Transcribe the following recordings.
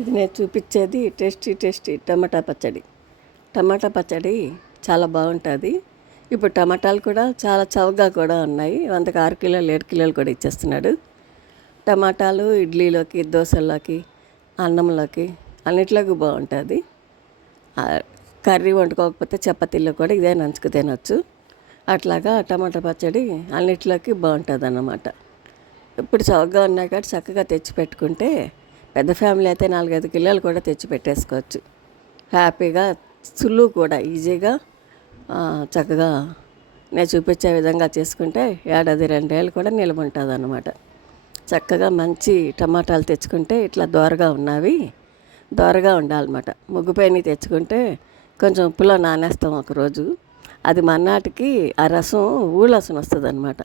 ఇది నేను చూపించేది టేస్టీ టేస్టీ టమాటా పచ్చడి. టమాటా పచ్చడి చాలా బాగుంటుంది. ఇప్పుడు టమాటాలు కూడా చాలా చౌకగా కూడా ఉన్నాయి. వందకు ఆరు కిలోలు ఏడు కిలోలు కూడా ఇచ్చేస్తున్నాడు. టమాటాలు ఇడ్లీలోకి దోశల్లోకి అన్నంలోకి అన్నిట్లోకి బాగుంటుంది. కర్రీ వండుకోకపోతే చపాతీలో కూడా ఇదే నంచుకు తినొచ్చు. అట్లాగా టమాటా పచ్చడి అన్నిట్లోకి బాగుంటుంది అన్నమాట ఇప్పుడు చౌకగా ఉన్నాయి కాబట్టి చక్కగా తెచ్చి పెట్టుకుంటే పెద్ద ఫ్యామిలీ అయితే నాలుగైదు కిలోలు కూడా తెచ్చి పెట్టేసుకోవచ్చు. హ్యాపీగా సులువు కూడా ఈజీగా చక్కగా నేను చూపించే విధంగా చేసుకుంటే ఏడాది రెండేళ్ళు కూడా నిల్వ ఉంటుంది అన్నమాట చక్కగా మంచి టమాటాలు తెచ్చుకుంటే ఇట్లా దోరగా ఉన్నవి దోరగా ఉండాలన్నమాట. ముగ్గుపైన తెచ్చుకుంటే కొంచెం ఉప్పులో నానేస్తాం ఒకరోజు. అది మన్నాటికి ఆ రసం ఊళ్ళసం వస్తుంది అనమాట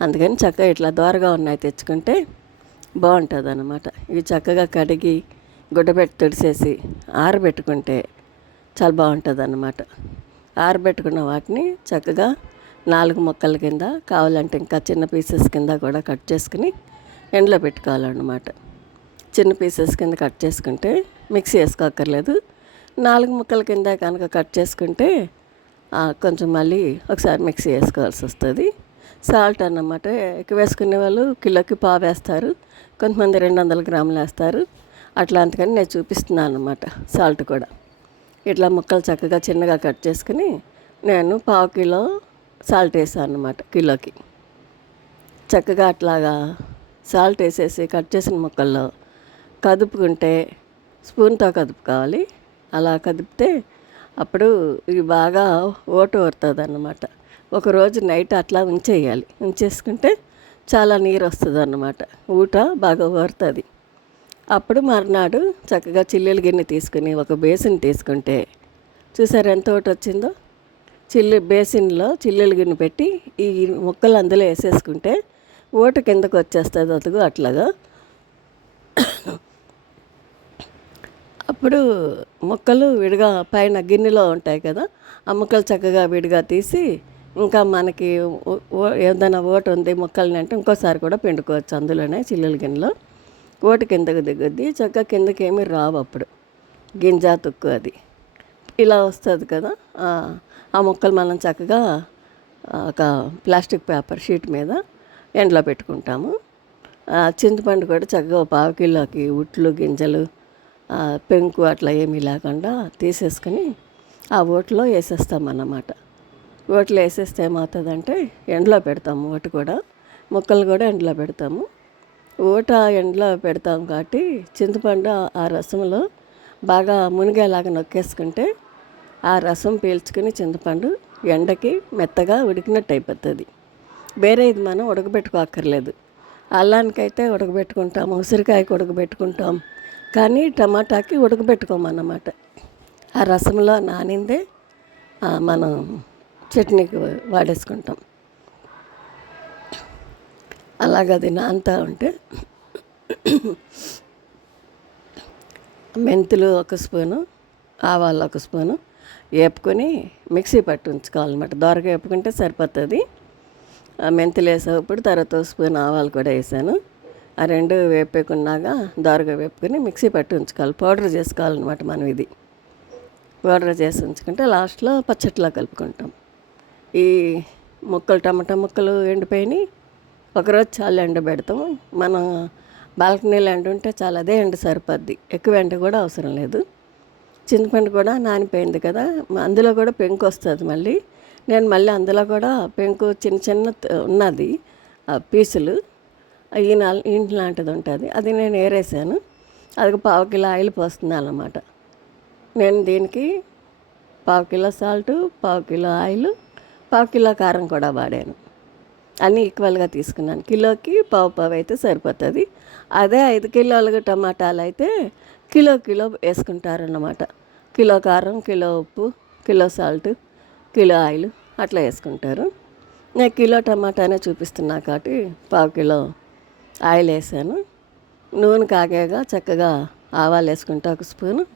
అందుకని చక్కగా ఇట్లా దోరగా ఉన్నాయి తెచ్చుకుంటే బాగుంటుంది అనమాట ఇవి చక్కగా కడిగి గుడ్డబెట్టి తుడిసేసి ఆరబెట్టుకుంటే చాలా బాగుంటుంది అన్నమాట ఆరబెట్టుకున్న వాటిని చక్కగా నాలుగు ముక్కల కింద కావాలంటే ఇంకా చిన్న పీసెస్ కింద కూడా కట్ చేసుకుని ఎండలో పెట్టుకోవాలన్నమాట. చిన్న పీసెస్ కింద కట్ చేసుకుంటే మిక్సీ వేసుకోక్కర్లేదు. నాలుగు ముక్కల కింద కనుక కట్ చేసుకుంటే కొంచెం మళ్ళీ ఒకసారి మిక్సీ వేసుకోవాల్సి వస్తుంది. సాల్ట్ అన్నమాట. ఎక్కువ వేసుకునే వాళ్ళు కిలోకి పావు వేస్తారు. కొంతమంది రెండు వందల గ్రాములు వేస్తారు. అట్లా అందుకని నేను చూపిస్తున్నాను అనమాట సాల్ట్ కూడా. ఇట్లా ముక్కలు చక్కగా చిన్నగా కట్ చేసుకుని నేను పావు కిలో సాల్ట్ వేసాను అనమాట కిలోకి. చక్కగా అట్లాగా సాల్ట్ వేసేసి కట్ చేసిన ముక్కల్లో కదుపుకుంటే స్పూన్తో కదుపుకోవాలి. అలా కదిపితే అప్పుడు ఇవి బాగా ఓటు వరుతుంది అన్నమాట ఒకరోజు నైట్ అట్లా ఉంచేయాలి. ఉంచేసుకుంటే చాలా నీరు వస్తుంది అన్నమాట ఊట బాగా ఊరుతుంది అప్పుడు మర్నాడు చక్కగా చిల్లుల గిన్నె తీసుకుని ఒక బేసిన్ తీసుకుంటే చూసారు ఎంత ఒకటి వచ్చిందో? చిల్లు బేసిన్లో చిల్లుల గిన్నె పెట్టి ఈ ముక్కలు అందులో వేసేసుకుంటే ఓట కిందకు వచ్చేస్తుంది అదుగు అట్లాగా. అప్పుడు మొక్కలు విడిగా పైన గిన్నెలో ఉంటాయి కదా ఆ మొక్కలు చక్కగా విడిగా తీసి ఇంకా మనకి ఓ- ఏదైనా ఓటు ఉంది ముక్కల్ని అంటే ఇంకోసారి కూడా పిండుకోవచ్చు అందులోనే చిల్లుల గిన్నెలో. ఓటు కిందకు దిగుద్ది చక్కగా కిందకి ఏమీ రావు అప్పుడు. గింజ తుక్కు అది. ఇలా వస్తుంది కదా ఆ, మొక్కలు మనం చక్కగా ఒక ప్లాస్టిక్ పేపర్ షీట్ మీద ఎండలో పెట్టుకుంటాము. చింతపండు కూడా చక్కగా పావు కిలోకి ఉట్లు గింజలు పెంకు అట్లా ఏమీ లేకుండా తీసేసుకొని ఆ ఓట్లో వేసేస్తాం అన్నమాట ఓట్లో వేసేస్తే ఏమవుతుందంటే ఎండలో పెడతాము ఓటు కూడా ముక్కలు కూడా ఎండలో పెడతాము. ఓట ఎండలో పెడతాం కాబట్టి చింతపండు ఆ- రసంలో బాగా మునిగేలాగా నొక్కేసుకుంటే ఆ రసం పీల్చుకుని చింతపండు ఎండకి మెత్తగా ఉడికినట్టు అయిపోతుంది. వేరే ఇది మనం ఉడకబెట్టుకోక్కర్లేదు. అల్లానికైతే ఉడకబెట్టుకుంటాం ఉసిరికాయకి ఉడకబెట్టుకుంటాం కానీ టమాటాకి ఉడకబెట్టుకోమన్నమాట. ఆ రసంలో నానిందే మనం చట్నీకి వాడేసుకుంటాం. అలాగది నాంతా ఉంటే మెంతులు ఒక స్పూను ఆవాలు ఒక స్పూను వేపుకొని మిక్సీ పట్టు ఉంచుకోవాలన్నమాట దోరగా వేపుకుంటే సరిపోతుంది. ఆ మెంతులు వేసేటప్పుడు తర్వాత స్పూన్ ఆవాలు కూడా వేసాను. ఆ రెండు వేపుకున్నాక దోరగా వేపుకొని మిక్సీ పట్టి ఉంచుకోవాలి పౌడర్ చేసుకోవాలన్నమాట మనం ఇది. పౌడర్ చేసి ఉంచుకుంటే లాస్ట్లో పచ్చట్లో కలుపుకుంటాం. ఈ ముక్కలు టమాటా ముక్కలు ఎండిపోయినాయి. ఒకరోజు చాలా ఎండ మనం బాల్కనీలో ఎండ ఉంటే చాలా అదే ఎండ సరిపోద్ది. ఎక్కువ ఎండ కూడా అవసరం లేదు. చింతపండు కూడా నానిపోయింది కదా అందులో కూడా పెంకు వస్తుంది మళ్ళీ. నేను మళ్ళీ అందులో కూడా పెంకు చిన్న చిన్న ఉన్నది ఆ పీసులు. నా ఇంటి లాంటిది ఉంటుంది. అది నేను ఏరేసాను. అది పావు కిలో ఆయిల్ పోస్తున్నాను అన్నమాట నేను దీనికి పావు కిలో సాల్ట్ పావు కిలో ఆయిల్ పావు కిలో కారం కూడా వాడాను. అన్నీ ఈక్వల్గా తీసుకున్నాను. కిలోకి పావు పావు అయితే సరిపోతుంది. అదే ఐదు కిలోలు టమాటాలు అయితే కిలో కిలో వేసుకుంటారన్నమాట. కిలో కారం కిలో ఉప్పు కిలో సాల్ట్ కిలో ఆయిల్ అట్లా వేసుకుంటారు. నేను కిలో టమాటానే చూపిస్తున్నా కాబట్టి పావు కిలో ఆయిల్ వేసాను. నూనె కాగేగా చక్కగా ఆవాలు వేసుకుంటే ఒక స్పూను.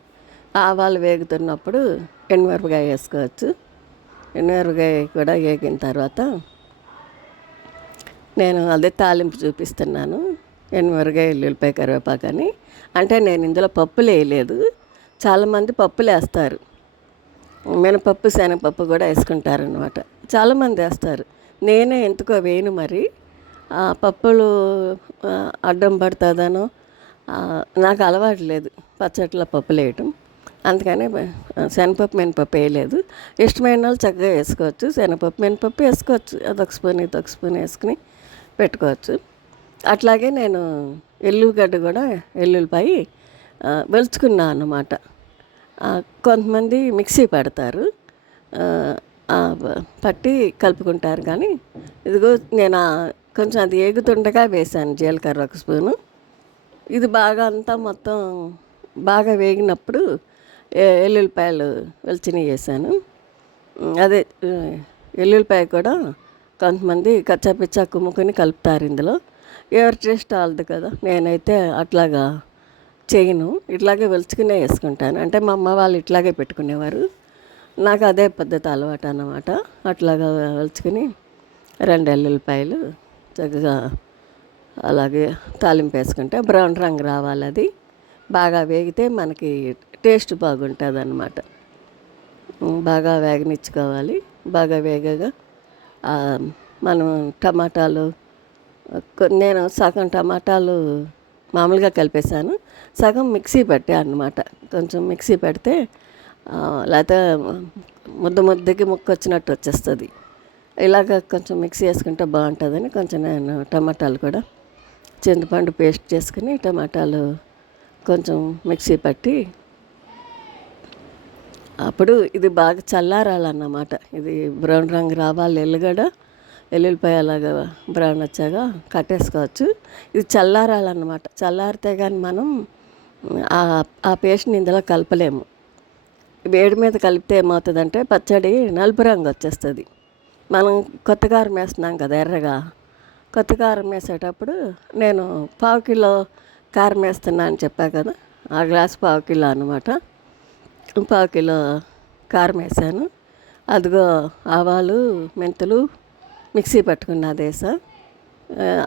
ఆవాలు వేగుతున్నప్పుడు ఎండుమిరపకాయ వేసుకోవచ్చు. ఎండుమిరపకాయ కూడా వేగిన తర్వాత నేను అదే తాలింపు చూపిస్తున్నాను. ఎనిమిరగాయ ఎల్లుల్లిపాయ కరివేపాకు అని అంటే నేను ఇందులో పప్పులు వేయలేదు చాలామంది పప్పులు వేస్తారు మినపప్పు శనగపప్పు కూడా వేసుకుంటారు అనమాట చాలామంది వేస్తారు. నేనే ఎందుకో వేయను మరి. ఆ పప్పులు అడ్డం పడుతుందనో నాకు అలవాటు లేదు పచ్చట్లో పప్పులు వేయటం అందుకని శనగపప్పు మినపప్పు వేయలేదు. ఇష్టమైన వాళ్ళు చక్కగా వేసుకోవచ్చు. శనగపప్పు మినపప్పు వేసుకోవచ్చు. అదొక స్పూన్ ఇదొక స్పూన్ వేసుకుని పెట్టుకోవచ్చు. అట్లాగే నేను ఎల్లుగడ్డ కూడా ఎల్లుల్లిపాయ ఆ, వెలుచుకున్నా అన్నమాట. కొంతమంది మిక్సీ పెడతారు. పట్టి కలుపుకుంటారు కానీ ఇదిగో నేను కొంచెం అది ఏగుతుండగా వేసాను జీలకర్ర ఒక స్పూను. ఇది బాగా అంతా మొత్తం బాగా వేగినప్పుడు ఎల్లుల్లిపాయలు వెల్చినవి వేసాను అదే ఎల్లుల్లిపాయ కూడా కొంతమంది కచ్చాపిచ్చా కుమ్ముకొని కలుపుతారు ఇందులో. ఎవరి టేస్ట్ వాళ్ళది కదా. నేనైతే అట్లాగా చేయను. ఇట్లాగే వెలుచుకునే వేసుకుంటాను. అంటే మా అమ్మ వాళ్ళు ఇట్లాగే పెట్టుకునేవారు. నాకు అదే పద్ధతి అలవాటు అన్నమాట. అట్లాగా వెలుచుకుని రెండు ఎల్లుల్లిపాయలు చక్కగా అలాగే తాలింపు వేసుకుంటే బ్రౌన్ రంగు రావాలి అది. బాగా వేగితే మనకి టేస్ట్ బాగుంటుంది అన్నమాట బాగా వేగనిచ్చుకోవాలి. బాగా వేగగా మనం టమాటాలు నేను సగం టమాటాలు మామూలుగా కలిపేశాను. సగం మిక్సీ పెట్టాను అనమాట కొంచెం మిక్సీ పెడితే లేకపోతే ముద్ద ముద్దకి ముక్క వచ్చినట్టు వచ్చేస్తుంది. ఇలాగ కొంచెం మిక్సీ వేసుకుంటే బాగుంటుందని కొంచెం నేను టమాటాలు కూడా చింతపండు పేస్ట్ చేసుకుని టమాటాలు కొంచెం మిక్సీ పట్టి అప్పుడు ఇది బాగా చల్లారాలన్నమాట. ఇది బ్రౌన్ రంగు రావాలి ఎల్లుగడ ఎల్లుల్లిపాయ అలాగా బ్రౌన్ వచ్చాక కట్టేసుకోవచ్చు. ఇది చల్లారాలన్నమాట. చల్లారితే కానీ మనం ఆ- ఆ పేస్ట్ని ఇందులో కలపలేము. వేడి మీద కలిపితే ఏమవుతుందంటే పచ్చడి నలుపు రంగు వచ్చేస్తుంది. మనం కొత్త కారం వేస్తున్నాం కదా ఎర్రగా. కొత్త కారం వేసేటప్పుడు నేను పావు కిలో కారం వేస్తున్నా అని చెప్పా కదా ఆ గ్లాస్ పావు కిలో అనమాట పావు కిలో కారం వేసాను అదిగో ఆవాలు మెంతులు మిక్సీ పట్టుకున్నా దేశా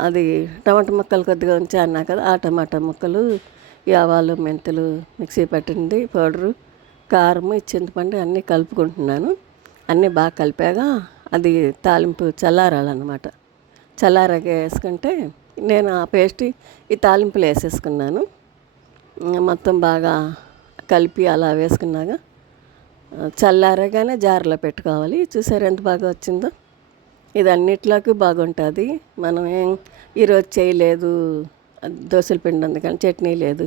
అది టమాటా ముక్కలు కొద్దిగా ఉంచి అన్నా కదా ఆ టమాటా ముక్కలు ఈ ఆవాలు మెంతులు మిక్సీ పట్టింది పౌడరు కారం చింతపండు అన్నీ కలుపుకుంటున్నాను. అన్నీ బాగా కలిపాగా అది తాలింపు చల్లారాలన్నమాట. చల్లారాక వేసుకుంటే నేను ఆ పేస్ట్ ఈ తాలింపులు వేసేసుకున్నాను. మొత్తం బాగా కలిపి అలా వేసుకున్నాక చల్లారగానే జార్లో పెట్టుకోవాలి. చూసారు ఎంత బాగా వచ్చిందో? ఇది అన్నిట్లోకి బాగుంటుంది. మనం ఏం ఈరోజు చేయలేదు దోశల పిండి ఉంది కానీ చట్నీ లేదు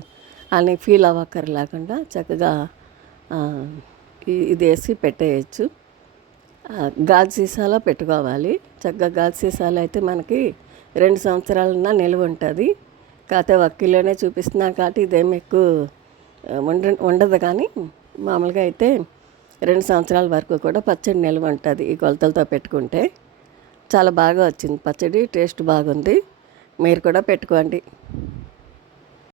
అని ఫీల్ అవ్వక్కర్ లేకుండా చక్కగా ఇది వేసి పెట్టేయచ్చు. గాజు సీసాలో పెట్టుకోవాలి. చక్కగా గాజు సీసాలో అయితే మనకి రెండు సంవత్సరాలన్నా నిల్వ ఉంటుంది. కాకపోతే ఒక కిలోనే చూపిస్తున్నా కాబట్టి ఇదేమి ఎక్కువ ఉండ ఉండదు కానీ మామూలుగా అయితే రెండు సంవత్సరాల వరకు కూడా పచ్చడి నిల్వ ఉంటుంది ఈ కొలతలతో పెట్టుకుంటే. చాలా బాగా వచ్చింది పచ్చడి టేస్ట్ బాగుంది. మీరు కూడా పెట్టుకోండి.